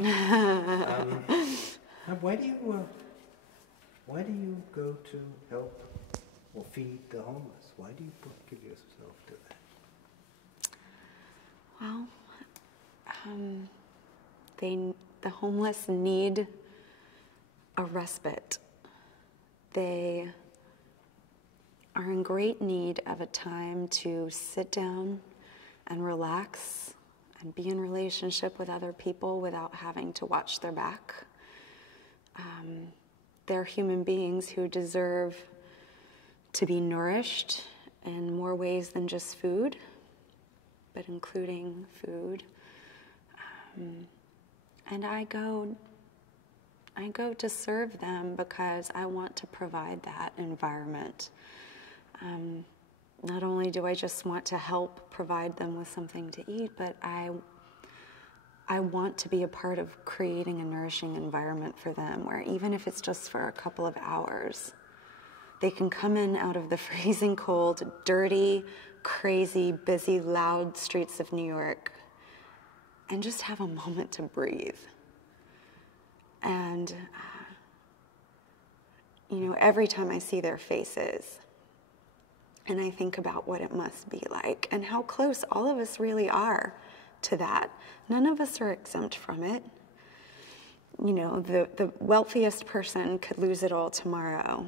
Why do you go to help or feed the homeless? Why do you give yourself to that? Well, the homeless need a respite. They are in great need of a time to sit down and relax and be in relationship with other people without having to watch their back. They're human beings who deserve to be nourished in more ways than just food, but including food. And I go to serve them because I want to provide that environment. Not only do I just want to help provide them with something to eat, but I want to be a part of creating a nourishing environment for them, where even if it's just for a couple of hours, they can come in out of the freezing cold, dirty, crazy, busy, loud streets of New York and just have a moment to breathe. And, every time I see their faces, and I think about what it must be like and how close all of us really are to that. None of us are exempt from it. The wealthiest person could lose it all tomorrow.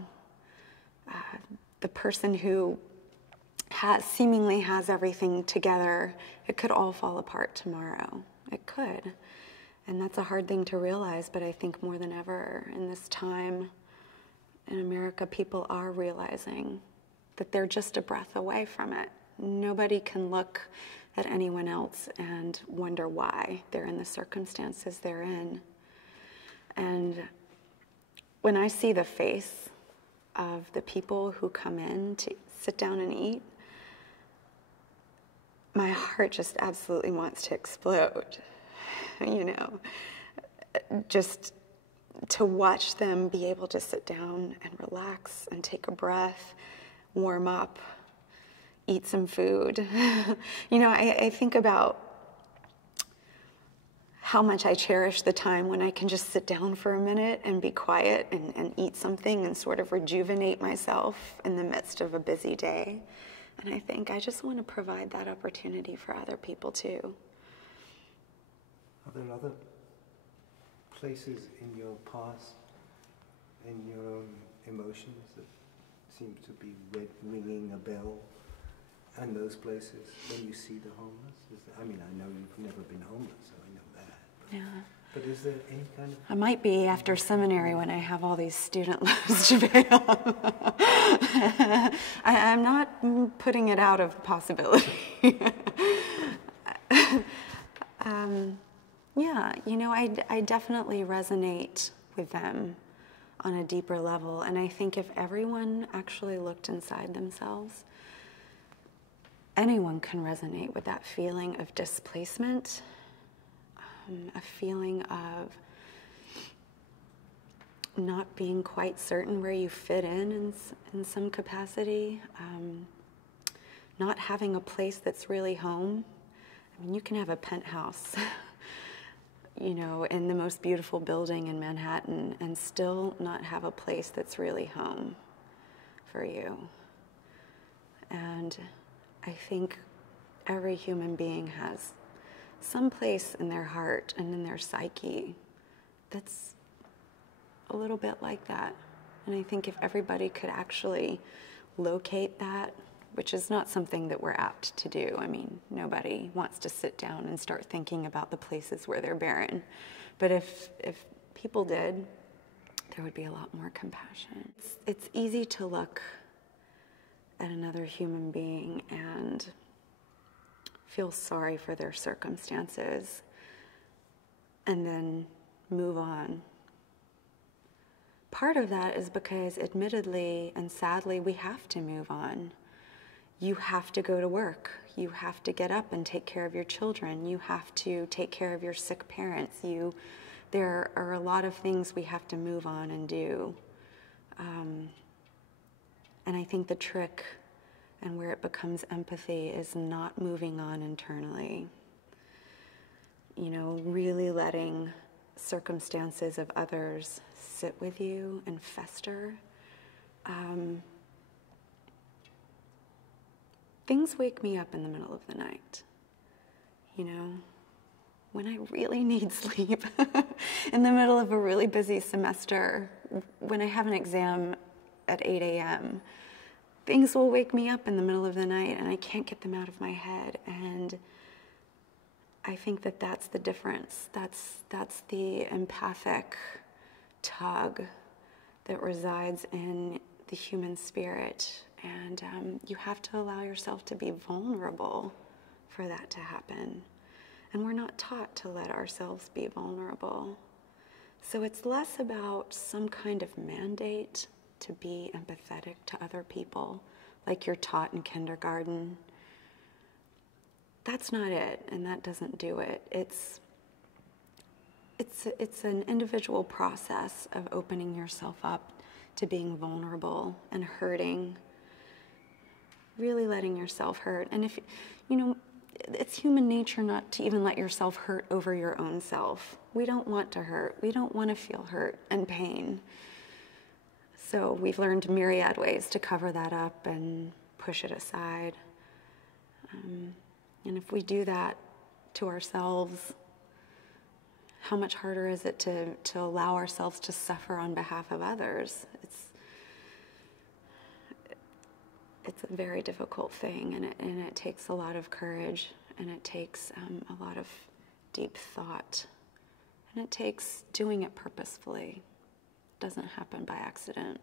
The person who seemingly has everything together, it could all fall apart tomorrow. It could. And that's a hard thing to realize, but I think more than ever in this time in America, people are realizing that they're just a breath away from it. Nobody can look at anyone else and wonder why they're in the circumstances they're in. And when I see the face of the people who come in to sit down and eat, my heart just absolutely wants to explode. Just to watch them be able to sit down and relax and take a breath, warm up, eat some food. I think about how much I cherish the time when I can just sit down for a minute and be quiet and eat something and sort of rejuvenate myself in the midst of a busy day. And I think I just want to provide that opportunity for other people too. Are there other places in your past, in your own emotions that seem to be ringing a bell? And those places, when you see the homeless? I know you've never been homeless, so I know that. Yeah. But is there any kind of... I might be after seminary when I have all these student loans to pay off. I'm not putting it out of possibility. I definitely resonate with them on a deeper level. And I think if everyone actually looked inside themselves, anyone can resonate with that feeling of displacement, a feeling of not being quite certain where you fit in some capacity, not having a place that's really home. You can have a penthouse, in the most beautiful building in Manhattan and still not have a place that's really home for you. And I think every human being has some place in their heart and in their psyche that's a little bit like that. And I think if everybody could actually locate that, which is not something that we're apt to do. Nobody wants to sit down and start thinking about the places where they're barren. But if people did, there would be a lot more compassion. It's easy to look at another human being and feel sorry for their circumstances and then move on. Part of that is because admittedly and sadly we have to move on. You have to go to work. You have to get up and take care of your children. You have to take care of your sick parents. There are a lot of things we have to move on and do. And I think the trick and where it becomes empathy is not moving on internally. Really letting circumstances of others sit with you and fester, things wake me up in the middle of the night, you know, when I really need sleep, in the middle of a really busy semester, when I have an exam at 8 a.m., things will wake me up in the middle of the night and I can't get them out of my head. And I think that that's the difference. That's the empathic tug that resides in the human spirit. And you have to allow yourself to be vulnerable for that to happen. And we're not taught to let ourselves be vulnerable. So it's less about some kind of mandate to be empathetic to other people, like you're taught in kindergarten. That's not it, and that doesn't do it. It's an individual process of opening yourself up to being vulnerable and hurting, really letting yourself hurt. And if, you know, it's human nature not to even let yourself hurt over your own self. We don't want to hurt. We don't want to feel hurt and pain. So we've learned myriad ways to cover that up and push it aside. And if we do that to ourselves, how much harder is it to allow ourselves to suffer on behalf of others? It's a very difficult thing, and it takes a lot of courage, and it takes a lot of deep thought, and it takes doing it purposefully. It doesn't happen by accident.